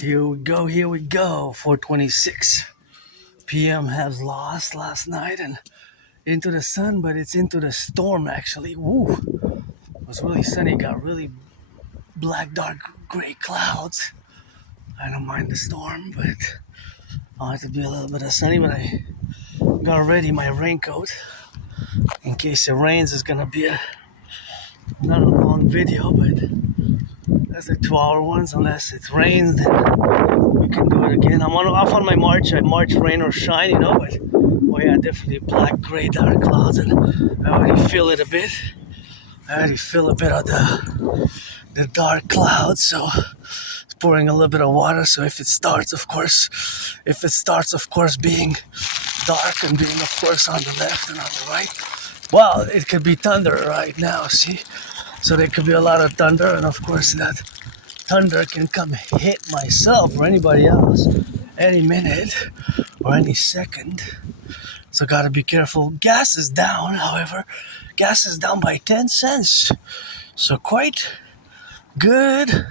Here we go. 4:26 p.m. has lost last night and into the sun, but it's into the storm actually. Woo! It was really sunny, got really black, dark, gray clouds. I don't mind the storm, but I want it to be a little bit of sunny, but I got ready my raincoat in case it rains. It's gonna be not a long video, but that's the 2-hour ones. Unless it rains, then we can do it again. I'm off on my march. I march rain or shine, but oh yeah, definitely black, gray, dark clouds, and I already feel it a bit. I already feel a bit of the dark clouds, so it's pouring a little bit of water. So if it starts, of course, being dark and being, of course, on the left and on the right, well, it could be thunder right now. See, so there could be a lot of thunder, and of course that thunder can come hit myself or anybody else any minute or any second. So gotta be careful. Gas is down, however. Gas is down by 10 cents. So quite good.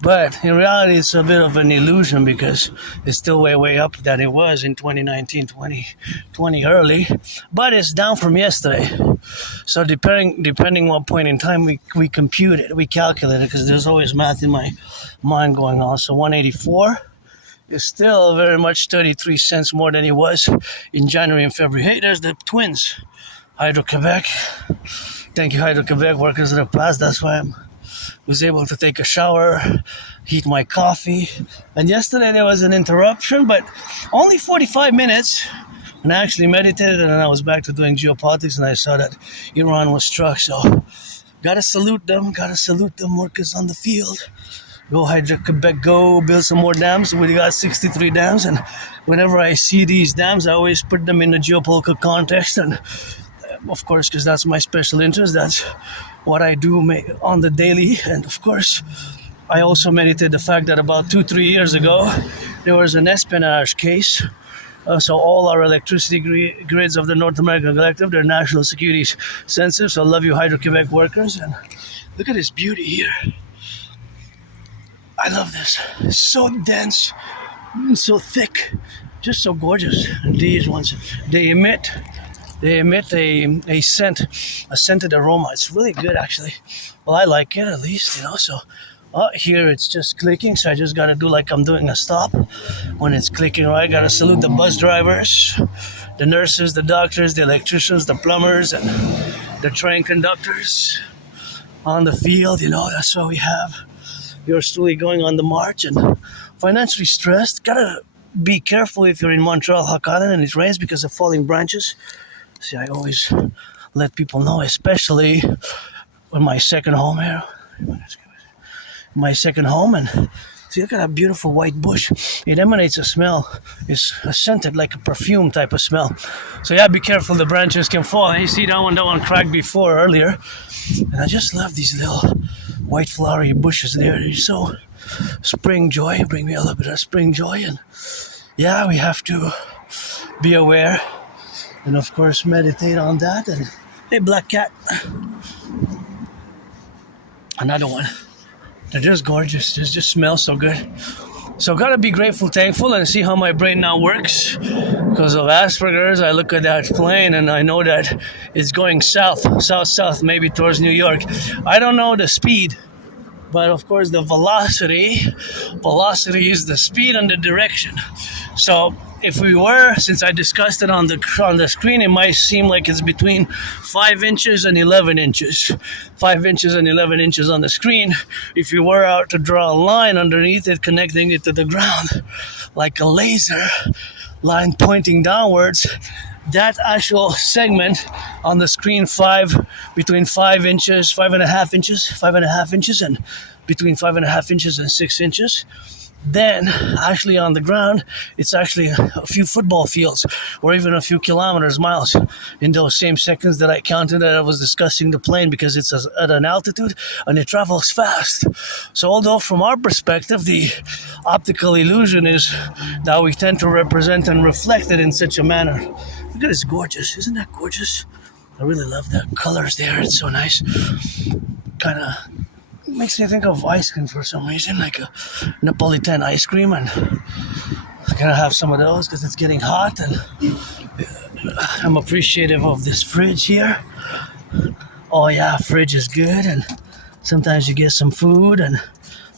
But in reality, it's a bit of an illusion because it's still way up than it was in 2019, 2020 early. But it's down from yesterday. So depending what point in time we compute it, we calculate it, because there's always math in my mind going on. So 184 is still very much 33 cents more than it was in January and February. Hey, there's the twins. Hydro-Quebec. Thank you, Hydro-Quebec workers of the past. That's why I was able to take a shower, heat my coffee. And yesterday there was an interruption, but only 45 minutes. And I actually meditated, and then I was back to doing geopolitics, and I saw that Iran was struck. So gotta salute them, workers on the field. Go Hydro-Quebec, go build some more dams. We got 63 dams, and whenever I see these dams, I always put them in the geopolitical context. And of course, because that's my special interest, that's what I do on the daily. And of course, I also meditate the fact that about 2-3 years ago, there was an espionage case. So all our electricity grids of the North American Collectif, they're national security sensitive. So I love you, Hydro-Quebec workers. And look at this beauty here. I love this. It's so dense, so thick, just so gorgeous. And these ones, they emit a scent, a scented aroma. It's really good, actually. Well, I like it, at least, So here it's just clicking, so I just gotta do like I'm doing a stop when it's clicking. Right, gotta salute the bus drivers, the nurses, the doctors, the electricians, the plumbers, and the train conductors on the field. That's what we have. You're truly going on the march and financially stressed. Gotta be careful if you're in Montreal, Hawk Island, and it rains because of falling branches. See, I always let people know, especially in my second home here. My second home, and see, look at that beautiful white bush. It emanates a smell. It's scented like a perfume type of smell. So yeah, be careful, the branches can fall. And you see that one cracked before earlier. And I just love these little white flowery bushes there. They're so spring joy. Bring me a little bit of spring joy. And yeah, we have to be aware and of course meditate on that. And hey, black cat. Another one. They're just gorgeous. They just smell so good. So gotta be grateful, thankful, and see how my brain now works. Because of Asperger's, I look at that plane and I know that it's going south, maybe towards New York. I don't know the speed, but of course the velocity is the speed and the direction. So if we were, since I discussed it on the screen, it might seem like it's between 5 inches and 11 inches. 5 inches and 11 inches on the screen. If you were out to draw a line underneath it, connecting it to the ground, like a laser line pointing downwards, that actual segment on the screen, between 5 inches, 5.5 inches, and between 5.5 inches and 6 inches. Then, actually on the ground, it's actually a few football fields or even a few miles in those same seconds that I counted that I was discussing the plane, because it's at an altitude and it travels fast. So although from our perspective, the optical illusion is that we tend to represent and reflect it in such a manner. Look at this, gorgeous. Isn't that gorgeous? I really love the colors there. It's so nice. Kind of makes me think of ice cream for some reason, like a Napolitan ice cream, and I'm gonna have some of those because it's getting hot, and I'm appreciative of this fridge here. Oh yeah, fridge is good, and sometimes you get some food, and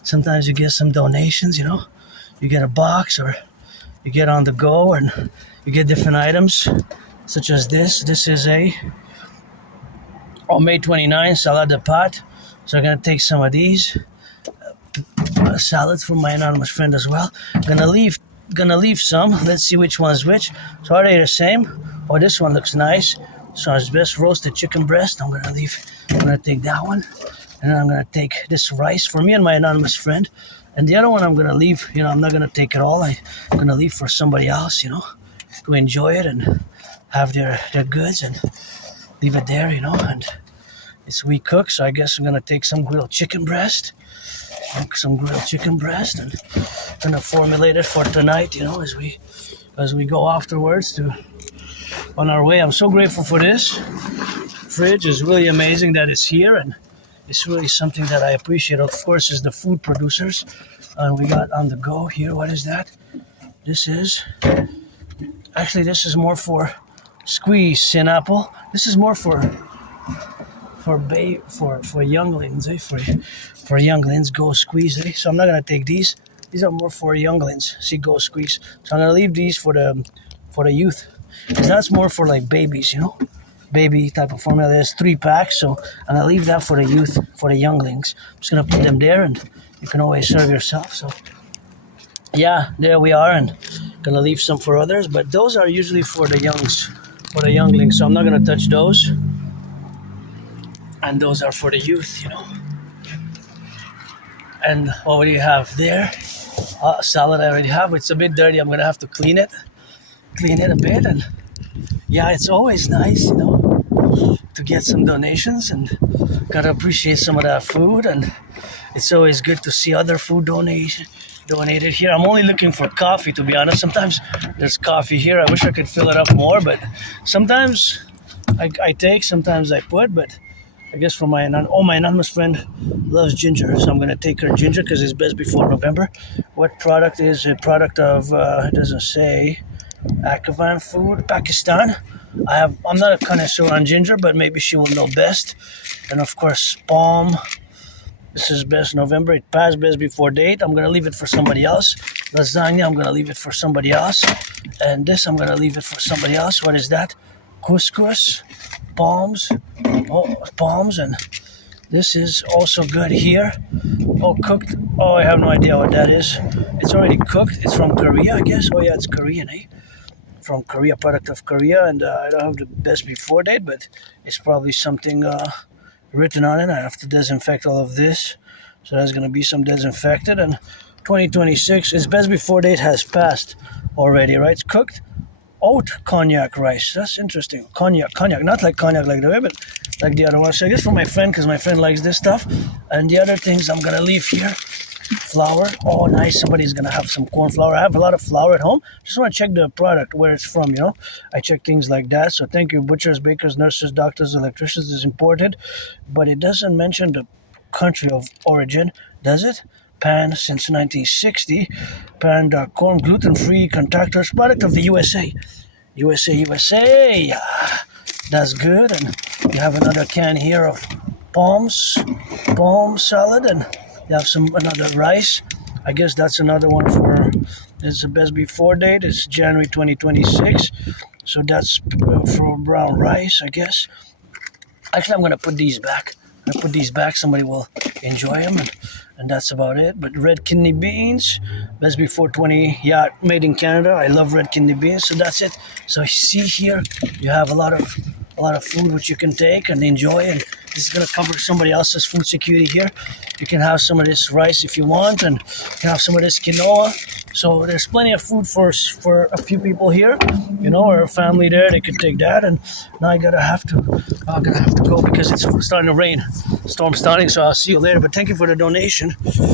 sometimes you get some donations, you know. You get a box, or you get on the go, and you get different items, such as this. This is a May 29 salad de pâte. So I'm gonna take some of these salads from my anonymous friend as well. Gonna leave some. Let's see which one's which. So are they the same? Oh, this one looks nice. So it's best roasted chicken breast. I'm gonna take that one, and then I'm gonna take this rice for me and my anonymous friend. And the other one I'm gonna leave. You know, I'm not gonna take it all. I'm gonna leave for somebody else. You know, to enjoy it and have their goods and leave it there. You know, and it's we cook, so I guess I'm gonna take some grilled chicken breast. And gonna formulate it for tonight, you know, as we go afterwards on our way. I'm so grateful for this fridge. Is really amazing that it's here, and it's really something that I appreciate. Of course, is the food producers, and we got on the go here. What is that? This is more for squeeze pineapple. This is more for younglings, for younglings, go squeeze. So I'm not gonna take these. These are more for younglings. See, go squeeze. So I'm gonna leave these for the youth. Because that's more for like babies, you know, baby type of formula. There's 3 packs, so I'm gonna leave that for the youth, for the younglings. I'm just gonna put them there, and you can always serve yourself. So yeah, there we are, and gonna leave some for others. But those are usually for the younglings. So I'm not gonna touch those. And those are for the youth, you know. And what do you have there? Salad I already have. It's a bit dirty. I'm gonna have to clean it a bit. And yeah, it's always nice, you know, to get some donations, and gotta appreciate some of that food. And it's always good to see other food donated here. I'm only looking for coffee, to be honest. Sometimes there's coffee here. I wish I could fill it up more, but sometimes I take, sometimes I put, but I guess for my anonymous friend loves ginger, so I'm going to take her ginger because it's best before November. What product is a product of, it doesn't say, Akavan food, Pakistan. I'm not a connoisseur on ginger, but maybe she will know best. And of course, palm. This is best November. It passed best before date. I'm going to leave it for somebody else. Lasagna, I'm going to leave it for somebody else. And this, I'm going to leave it for somebody else. What is that? Couscous. Palms, and this is also good here. Oh, cooked. Oh, I have no idea what that is. It's already cooked. It's from Korea, I guess. Oh yeah, it's Korean, eh? From Korea, product of Korea, and I don't have the best before date, but it's probably something written on it. I have to disinfect all of this, so there's gonna be some disinfected. And 2026, its best before date has passed already, right? It's cooked. Oat cognac rice. That's interesting. Cognac. Not like cognac like the way, but like the other one. So I guess for my friend, because my friend likes this stuff. And the other things I'm going to leave here. Flour. Oh, nice. Somebody's going to have some corn flour. I have a lot of flour at home. Just want to check the product, where it's from, you know. I check things like that. So thank you, butchers, bakers, nurses, doctors, electricians. It's imported. But it doesn't mention the country of origin, does it? Pan since 1960. Pan.com, gluten-free contractors, product of the USA. USA. That's good. And you have another can here of palm salad, and you have another rice. I guess that's another one for, it's the best before date. It's January 2026. So that's for brown rice, I guess. Actually, I'm going to put these back. Somebody will enjoy them. And that's about it. But red kidney beans, best before 20, yeah, made in Canada. I love red kidney beans, so that's it. So see here, you have a lot of food which you can take and enjoy, and this is gonna cover somebody else's food security here. You can have some of this rice if you want, and you can have some of this quinoa. So there's plenty of food for a few people here, you know, or a family there. They could take that. And now I'm gonna have to go because it's starting to rain. Storm's starting, so I'll see you later. But thank you for the donation.